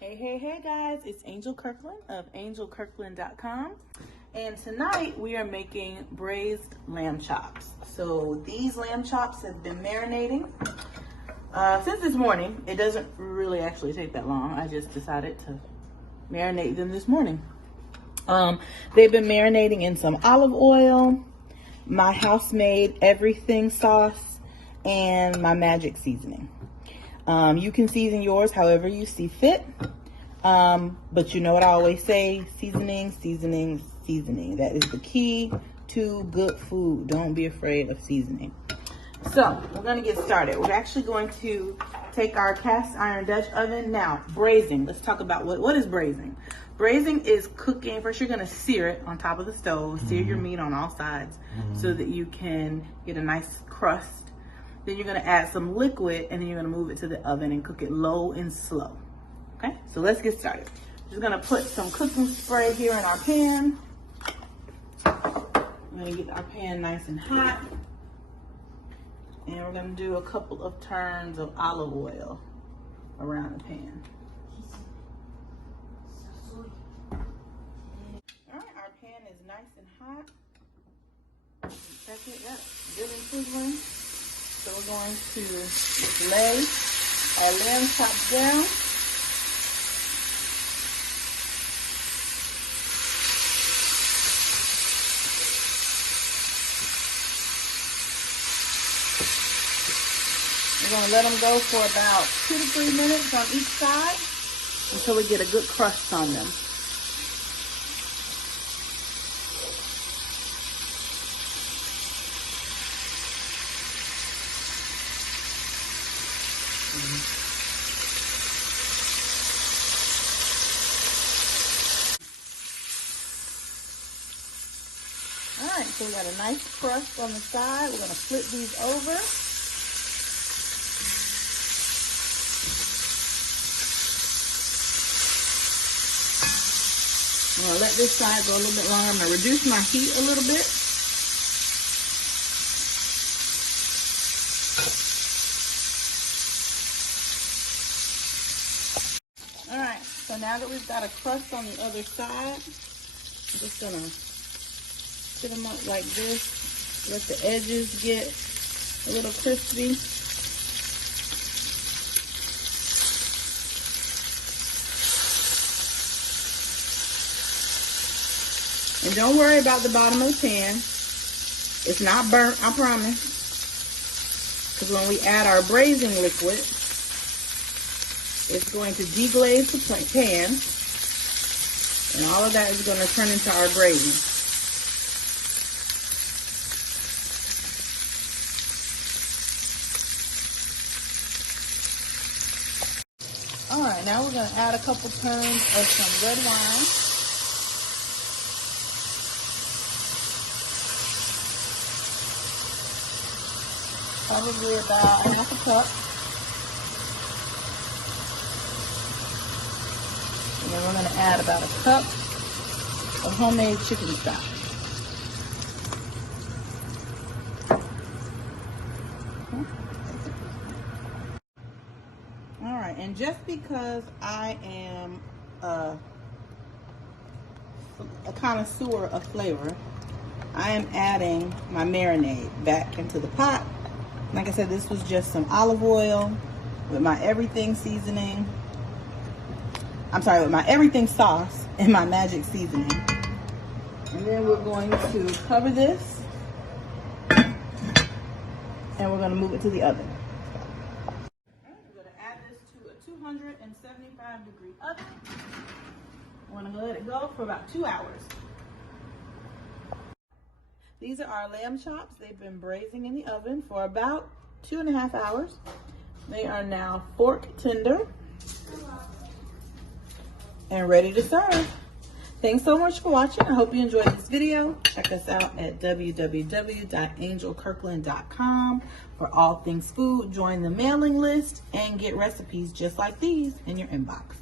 Hey guys, it's Angel Kirkland of angelkirkland.com, and tonight we are making braised lamb chops. So these lamb chops have been marinating since this morning. It doesn't really actually take that long. I just decided to marinate them this morning. They've been marinating in some olive oil, my house-made everything sauce, and my magic seasoning. You can season yours however you see fit. But you know what I always say, seasoning. That is the key to good food. Don't be afraid of seasoning. So we're gonna get started. We're actually going to take our cast iron Dutch oven. Now, braising. Let's talk about what is braising. Braising is cooking. First, you're gonna sear it on top of the stove. Sear your meat on all sides so that you can get a nice crust. Then you're gonna add some liquid, and then you're gonna move it to the oven and cook it low and slow. Okay, so let's get started. Just gonna put some cooking spray here in our pan. We're gonna get our pan nice and hot. And we're gonna do a couple of turns of olive oil around the pan. All right, our pan is nice and hot. Check it, yeah, good and sizzling. So we're going to lay our lamb chops down. We're gonna let them go for about 2 to 3 minutes on each side until we get a good crust on them. All right, so we got a nice crust on the side. We're gonna flip these over. I'm gonna let this side go a little bit longer. I'm gonna reduce my heat a little bit. All right, so now that we've got a crust on the other side, I'm just gonna sit them up like this. Let the edges get a little crispy. And don't worry about the bottom of the pan. It's not burnt, I promise. Because when we add our braising liquid, it's going to deglaze the pan. And all of that is going to turn into our gravy. All right, now we're going to add a couple turns of some red wine. Probably about half a cup. And then we're going to add about a cup of homemade chicken stock. All right, and just because I am a connoisseur of flavor, I am adding my marinade back into the pot. Like I said, this was just some olive oil with my everything seasoning. I'm sorry, with my everything sauce and my magic seasoning. And then we're going to cover this and we're going to move it to the oven. We're going to add this to a 275-degree oven. We're going to let it go for about 2 hours. These are our lamb chops. They've been braising in the oven for about 2.5 hours. They are now fork tender and ready to serve. Thanks so much for watching. I hope you enjoyed this video. Check us out at www.angelkirkland.com for all things food. Join the mailing list and get recipes just like these in your inbox.